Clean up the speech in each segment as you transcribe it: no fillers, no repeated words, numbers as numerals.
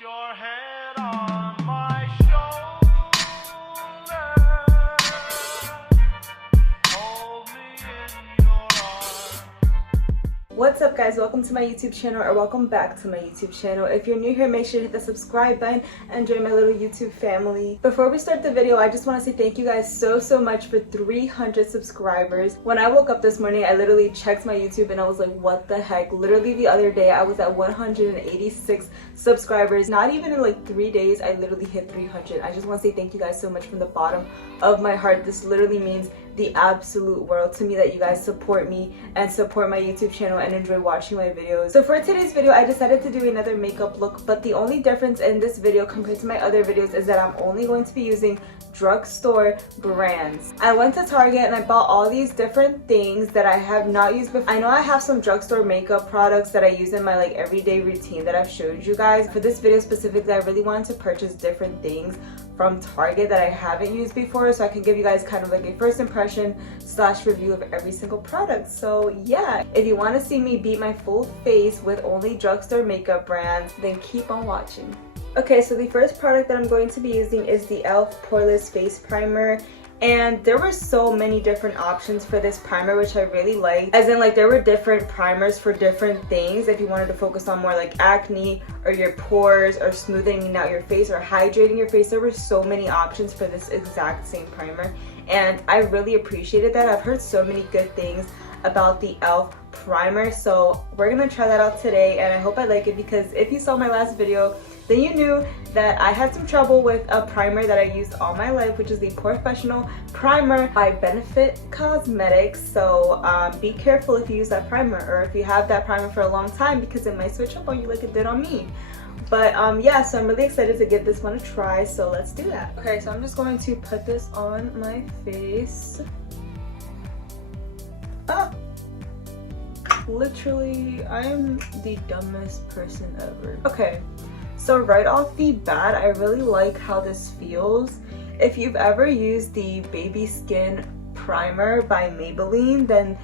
your head on my shoulder. Hold me in your arms. What's up guys, welcome to my YouTube channel, or welcome back to my YouTube channel. If you're new here, make sure to hit the subscribe button and join my little YouTube family. Before we start the video, I just want to say thank you guys so much for 300 subscribers. When I woke up this morning, I literally checked my YouTube and I was like, what the heck? Literally the other day I was at 186 subscribers. Not even in like 3 days I literally hit 300. I just want to say thank you guys so much from the bottom of my heart. This literally means the absolute world to me that you guys support me and support my YouTube channel and enjoy watching my videos. So for today's video, I decided to do another makeup look, but the only difference in this video compared to my other videos is that I'm only going to be using drugstore brands. I went to Target and I bought all these different things that I have not used before. I know I have some drugstore makeup products that I use in my like everyday routine that I've showed you guys. For this video specifically, I really wanted to purchase different things from Target that I haven't used before, so I can give you guys kind of like a first impression / review of every single product. So yeah, if you want to see me beat my full face with only drugstore makeup brands, then keep on watching. Okay, so the first product that I'm going to be using is the e.l.f. Poreless Face Primer. And there were so many different options for this primer, which I really liked. As in, like, there were different primers for different things. If you wanted to focus on more like acne or your pores or smoothing out your face or hydrating your face, there were so many options for this exact same primer. And I really appreciated that. I've heard so many good things about the e.l.f. primer, so we're gonna try that out today, and I hope I like it, because if you saw my last video, then you knew that I had some trouble with a primer that I used all my life, which is the Professional Primer by Benefit Cosmetics. So be careful if you use that primer, or if you have that primer for a long time, because it might switch up on you like it did on me. But yeah, so I'm really excited to give this one a try, so let's do that. Okay, so I'm just going to put this on my face. Literally, I am the dumbest person ever. Okay, so right off the bat, I really like how this feels. If you've ever used the Baby Skin Primer by Maybelline, then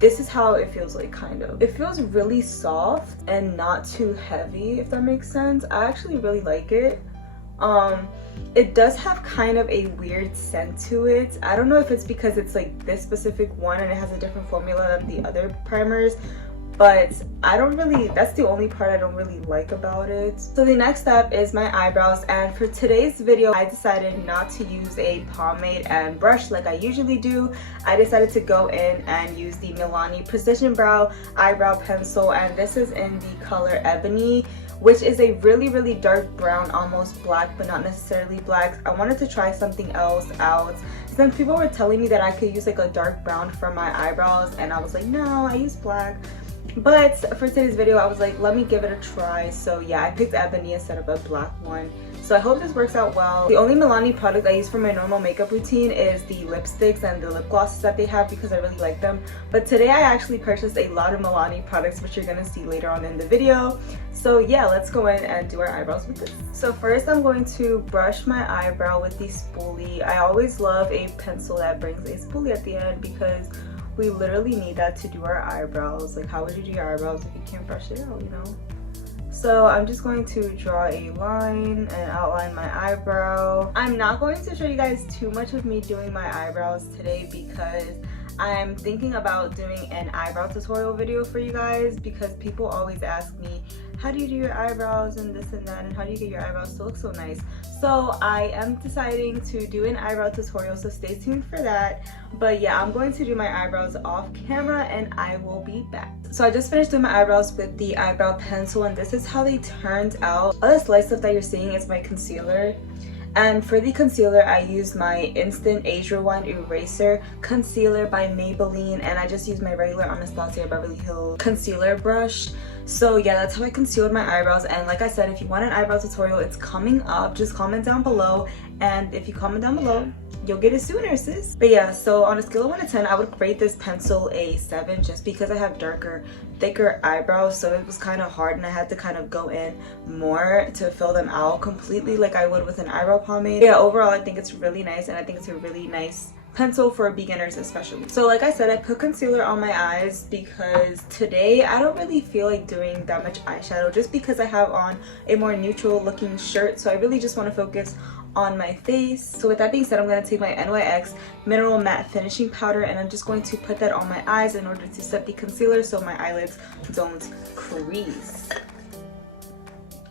this is how it feels like, kind of. It feels really soft and not too heavy, if that makes sense. I actually really like it. It does have kind of a weird scent to it. I don't know if it's because it's like this specific one and it has a different formula than the other primers, but I don't really, that's the only part I don't really like about it. So the next step is my eyebrows, and for today's video I decided not to use a pomade and brush like I usually do. I decided to go in and use the Milani Precision Brow Eyebrow Pencil, and this is in the color Ebony, which is a really dark brown, almost black, but not necessarily black. I wanted to try something else out. Some people were telling me that I could use like a dark brown for my eyebrows, and I was like, no, I use black. But for today's video, I was like, let me give it a try. So yeah, I picked Ebony instead of a black one. So I hope this works out well. The only Milani product I use for my normal makeup routine is the lipsticks and the lip glosses that they have, because I really like them. But today I actually purchased a lot of Milani products, which you're gonna see later on in the video. So yeah, let's go in and do our eyebrows with this. So first I'm going to brush my eyebrow with the spoolie. I always love a pencil that brings a spoolie at the end, because we literally need that to do our eyebrows. Like, how would you do your eyebrows if you can't brush it out, you know? So I'm just going to draw a line and outline my eyebrow. I'm not going to show you guys too much of me doing my eyebrows today, because I'm thinking about doing an eyebrow tutorial video for you guys, because people always ask me, how do you do your eyebrows and this and that, and how do you get your eyebrows to look so nice? So I am deciding to do an eyebrow tutorial, so stay tuned for that. But yeah, I'm going to do my eyebrows off camera and I will be back. So I just finished doing my eyebrows with the eyebrow pencil, and this is how they turned out. All this light stuff that you're seeing is my concealer. And for the concealer, I used my Instant Age Rewind Eraser Concealer by Maybelline, and I just used my regular Anastasia Beverly Hills concealer brush. So yeah, that's how I concealed my eyebrows. And like I said, if you want an eyebrow tutorial, it's coming up. Just comment down below, and if you comment down below, you'll get it sooner, sis. But yeah, so on a scale of 1 to 10, I would rate this pencil a 7, just because I have darker, thicker eyebrows, so it was kind of hard and I had to kind of go in more to fill them out completely like I would with an eyebrow pomade. Yeah, overall I think it's really nice, and I think it's a really nice pencil for beginners especially. So like I said, I put concealer on my eyes because today I don't really feel like doing that much eyeshadow, just because I have on a more neutral looking shirt. So I really just want to focus on my face. So with that being said, I'm going to take my NYX Mineral Matte Finishing Powder and I'm just going to put that on my eyes in order to set the concealer so my eyelids don't crease.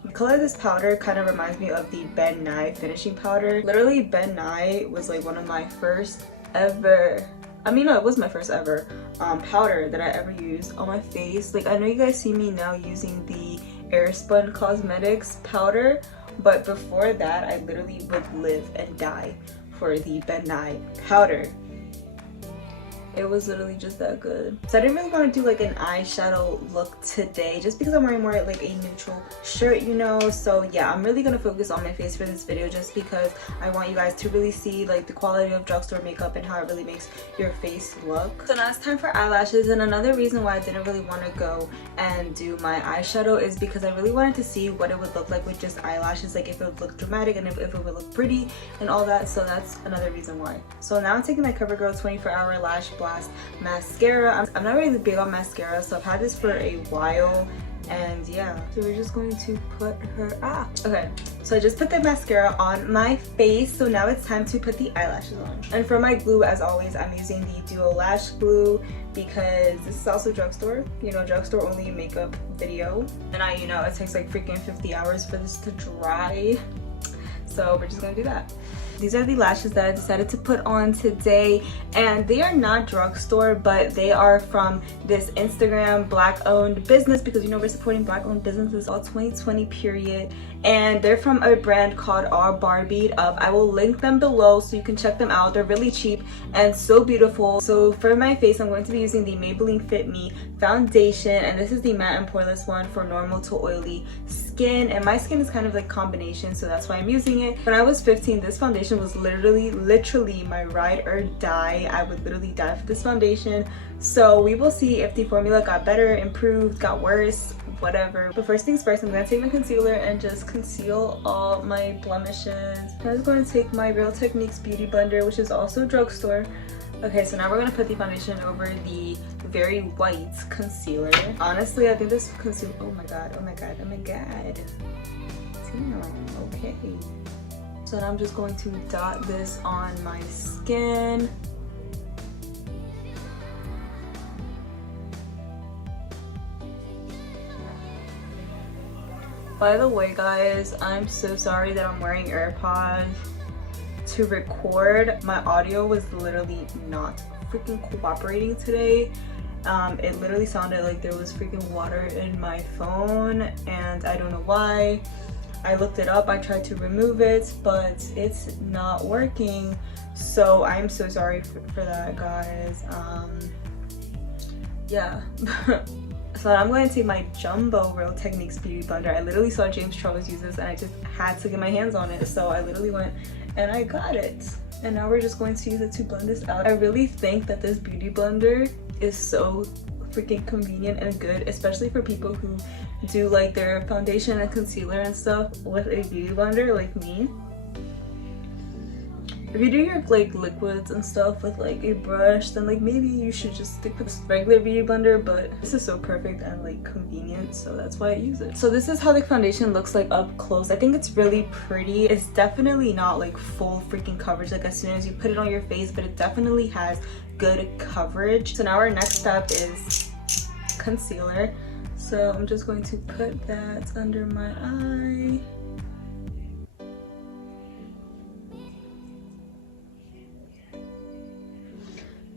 The color of this powder kind of reminds me of the Ben Nye finishing powder. Literally, Ben Nye was like one of my first ever, I mean, no, it was my first ever powder that I ever used on my face. Like, I know you guys see me now using the Airspun Cosmetics powder, but before that, I literally would live and die for the Ben Nye powder. It was literally just that good. So I didn't really want to do like an eyeshadow look today, just because I'm wearing more like a neutral shirt, you know. So yeah, I'm really gonna focus on my face for this video, just because I want you guys to really see like the quality of drugstore makeup and how it really makes your face look. So now it's time for eyelashes, and another reason why I didn't really want to go and do my eyeshadow is because I really wanted to see what it would look like with just eyelashes, like if it would look dramatic and if it would look pretty and all that. So that's another reason why. So now I'm taking my CoverGirl 24-Hour Lash Blast mascara. I'm not really big on mascara, so I've had this for a while, and yeah, so we're just going to put her okay, so I just put the mascara on my face, so now it's time to put the eyelashes on. And for my glue, as always, I'm using the Duo Lash Glue because this is also drugstore, you know, drugstore only makeup video, and you know, it takes like freaking 50 hours for this to dry, so we're just gonna do that. These are the lashes that I decided to put on today, and they are not drugstore, but they are from this Instagram Black-owned business, because you know we're supporting Black-owned businesses all 2020 period, and they're from a brand called Our Barbied Up. I will link them below so you can check them out. They're really cheap and so beautiful. So for my face, I'm going to be using the Maybelline Fit Me foundation, and this is the matte and poreless one for normal to oily skin, and my skin is kind of like combination, so that's why I'm using it. When I was 15, this foundation was literally my ride or die. I would literally die for this foundation, so we will see if the formula got better, improved, got worse, whatever. But first things first, I'm gonna take my concealer and just conceal all my blemishes. I'm just going to take my Real Techniques Beauty Blender, which is also drugstore. Okay, so now we're gonna put the foundation over the very white concealer. Honestly, I think this concealer, oh my god, oh my god, oh my god. Damn, okay. So now I'm just going to dot this on my skin. By the way, guys, I'm so sorry that I'm wearing AirPods to record. My audio was literally not freaking cooperating today. It literally sounded like there was freaking water in my phone, and I don't know why. I looked it up, I tried to remove it, but it's not working. So I'm so sorry for that, guys. Yeah. So I'm going to take my Jumbo Real Techniques Beauty Blender. I literally saw James Charles use this and I just had to get my hands on it. So I literally went and I got it. And now we're just going to use it to blend this out. I really think that this beauty blender is so freaking convenient and good, especially for people who do like their foundation and concealer and stuff with a beauty blender like me. If you do your like liquids and stuff with like a brush, then like maybe you should just stick with this regular beauty blender, but this is so perfect and like convenient, so that's why I use it. So this is how the foundation looks like up close. I think it's really pretty. It's definitely not like full freaking coverage like as soon as you put it on your face, but it definitely has good coverage. So now our next step is concealer. So I'm just going to put that under my eye.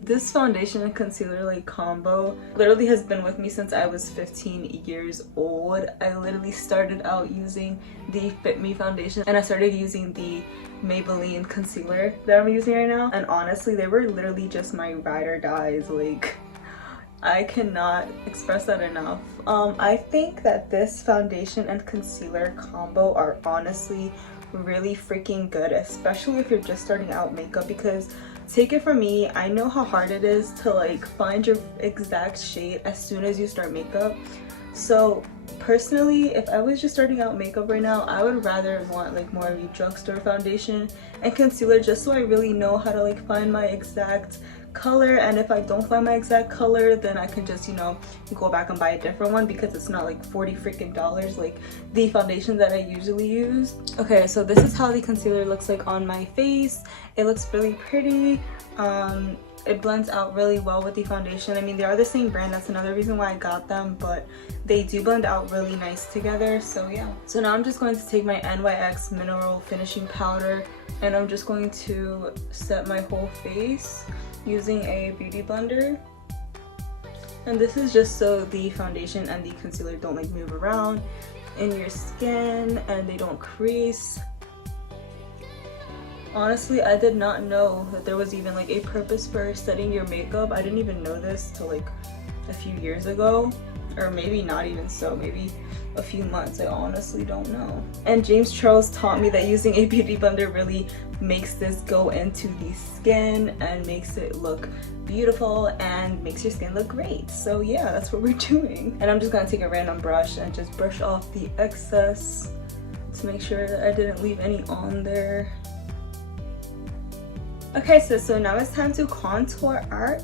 This foundation and concealer like combo literally has been with me since I was 15 years old. I literally started out using the Fit Me foundation and I started using the Maybelline concealer that I'm using right now, and honestly they were literally just my ride or dies. Like, I cannot express that enough. I think that this foundation and concealer combo are honestly really freaking good, especially if you're just starting out makeup, because take it from me, I know how hard it is to like find your exact shade as soon as you start makeup. So personally, if I was just starting out makeup right now, I would rather want like more of a drugstore foundation and concealer, just so I really know how to like find my exact color. And if I don't find my exact color, then I can just, you know, go back and buy a different one, because it's not like 40 freaking dollars like the foundation that I usually use. Okay, so this is how the concealer looks like on my face. It looks really pretty. It blends out really well with the foundation. I mean, they are the same brand, that's another reason why I got them, but they do blend out really nice together. So yeah, so now I'm just going to take my NYX mineral finishing powder, and I'm just going to set my whole face using a beauty blender. And this is just so the foundation and the concealer don't like move around in your skin and they don't crease. Honestly, I did not know that there was even like a purpose for setting your makeup. I didn't even know this till like a few years ago, or maybe not even so, maybe a few months. I honestly don't know. And James Charles taught me that using a beauty blender really makes this go into the skin and makes it look beautiful and makes your skin look great. So yeah, that's what we're doing. And I'm just gonna take a random brush and just brush off the excess to make sure that I didn't leave any on there. Okay, so now it's time to contour our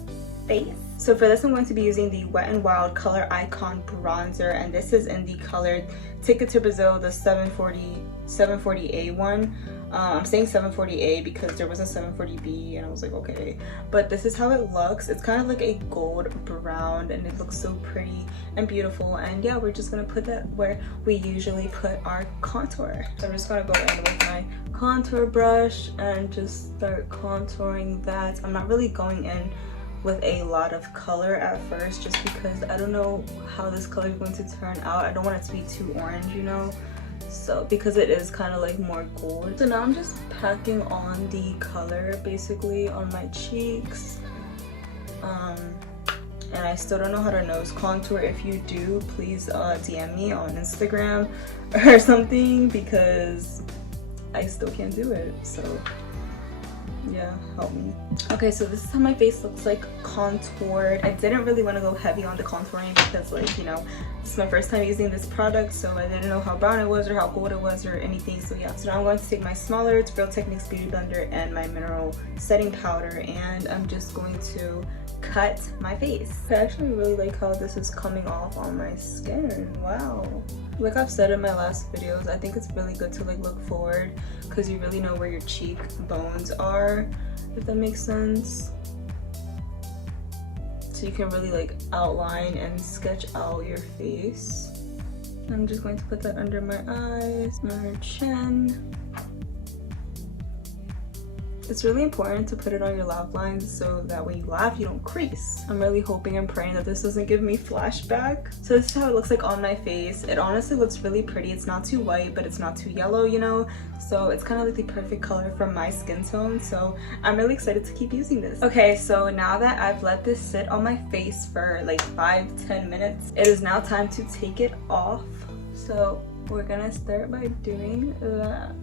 face. So for this, I'm going to be using the Wet n Wild Color Icon Bronzer, and this is in the color Ticket to Brazil, the 740A one. I'm saying 740A because there was a 740B and I was like, okay. But this is how it looks. It's kind of like a gold brown and it looks so pretty and beautiful. And yeah, we're just gonna put that where we usually put our contour. So I'm just gonna go in with my contour brush and just start contouring that. I'm not really going in with a lot of color at first, just because I don't know how this color is going to turn out. I don't want it to be too orange, you know, so because it is kind of like more gold. So now I'm just packing on the color basically on my cheeks, and I still don't know how to nose contour. If you do, please DM me on Instagram or something, because I still can't do it. So yeah, help me. Okay, so this is how my face looks like contoured. I didn't really want to go heavy on the contouring because, like, you know, this is my first time using this product, so I didn't know how brown it was or how gold it was or anything. So yeah, so now I'm going to take my smaller Real Techniques beauty blender and my mineral setting powder, and I'm just going to cut my face. I actually really like how this is coming off on my skin. Wow. Like I've said in my last videos, I think it's really good to like look forward, because you really know where your cheek bones are, if that makes sense. So you can really like outline and sketch out your face. I'm just going to put that under my eyes, my chin. It's really important to put it on your laugh lines so that when you laugh, you don't crease. I'm really hoping and praying that this doesn't give me flashback. So this is how it looks like on my face. It honestly looks really pretty. It's not too white, but it's not too yellow, you know? So it's kind of like the perfect color for my skin tone. So I'm really excited to keep using this. Okay, so now that I've let this sit on my face for like 5-10 minutes, it is now time to take it off. So we're gonna start by doing that.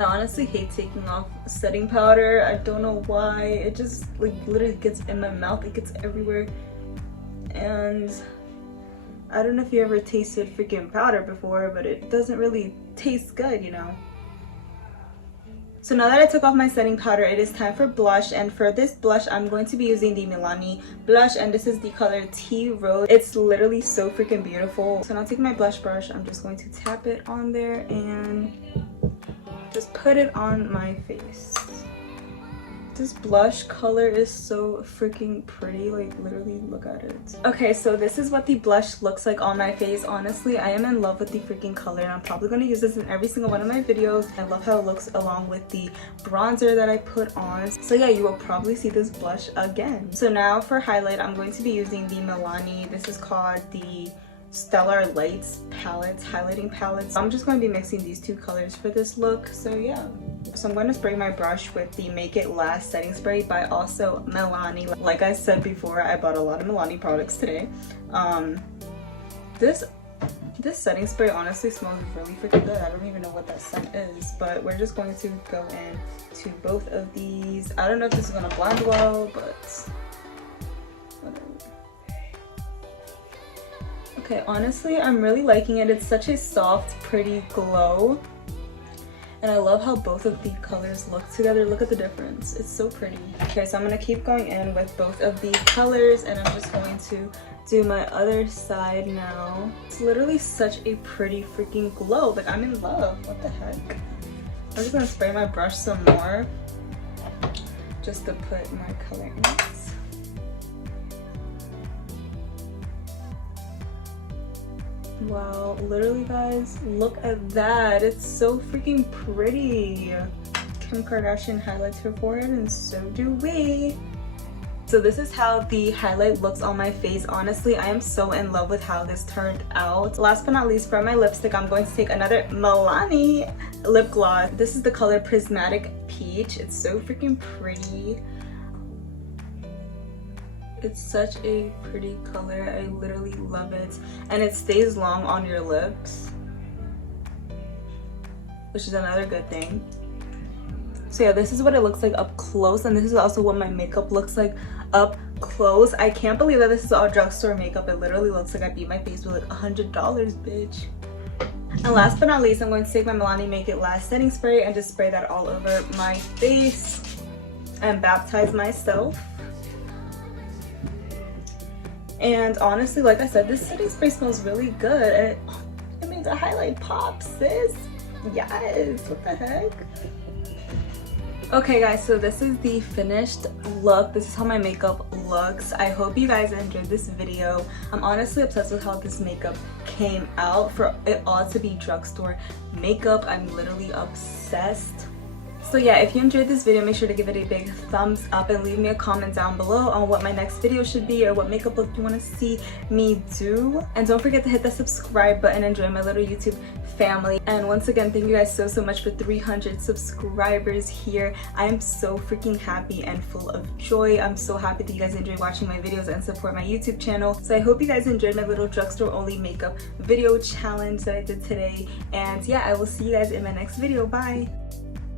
I honestly hate taking off setting powder. I don't know why. It just like literally gets in my mouth. It gets everywhere. And I don't know if you ever tasted freaking powder before, but it doesn't really taste good, you know. So now that I took off my setting powder, it is time for blush. And for this blush, I'm going to be using the Milani blush, and this is the color Tea Rose. It's literally so freaking beautiful. So now taking my blush brush, I'm just going to tap it on there and just put it on my face. This blush color is so freaking pretty, like literally look at it. Okay, so this is what the blush looks like on my face. Honestly, I am in love with the freaking color, and I'm probably going to use this in every single one of my videos. I love how it looks along with the bronzer that I put on. So yeah, you will probably see this blush again. So now for highlight, I'm going to be using the Milani. This is called the Stellar Lights palette, highlighting palette. So I'm just going to be mixing these two colors for this look. So yeah, so I'm going to spray my brush with the Make It Last setting spray by also Milani. Like I said before, I bought a lot of Milani products today. This setting spray honestly smells really freaking good. I don't even know what that scent is, but we're just going to go in to both of these. I don't know if this is going to blend well, but whatever. Okay, honestly, I'm really liking it. It's such a soft, pretty glow. And I love how both of the colors look together. Look at the difference. It's so pretty. Okay, so I'm going to keep going in with both of the colors, and I'm just going to do my other side now. It's literally such a pretty freaking glow. Like, I'm in love. What the heck? I'm just going to spray my brush some more just to put my color in it. Wow, literally guys, look at that. It's so freaking pretty. Kim Kardashian highlights her forehead and so do we. So this is how the highlight looks on my face. Honestly, I am so in love with how this turned out. Last but not least, for my lipstick, I'm going to take another Milani lip gloss. This is the color Prismatic Peach. It's so freaking pretty. It's such a pretty color. I literally love it. And it stays long on your lips, which is another good thing. So yeah, this is what it looks like up close, and this is also what my makeup looks like up close. I can't believe that this is all drugstore makeup. It literally looks like I beat my face with like $100, bitch. And last but not least, I'm going to take my Milani Make It Last setting spray and just spray that all over my face and baptize myself. And honestly, like I said, this setting spray smells really good, and it made the highlight pop, sis. Yes, what the heck? Okay guys, so this is the finished look. This is how my makeup looks. I hope you guys enjoyed this video. I'm honestly obsessed with how this makeup came out. For it all to be drugstore makeup, I'm literally obsessed. So yeah, if you enjoyed this video, make sure to give it a big thumbs up and leave me a comment down below on what my next video should be or what makeup look you want to see me do. And don't forget to hit the subscribe button and join my little YouTube family. And once again, thank you guys so much for 300 subscribers here. I am so freaking happy and full of joy. I'm so happy that you guys enjoy watching my videos and support my YouTube channel. So I hope you guys enjoyed my little drugstore only makeup video challenge that I did today. And yeah, I will see you guys in my next video. Bye!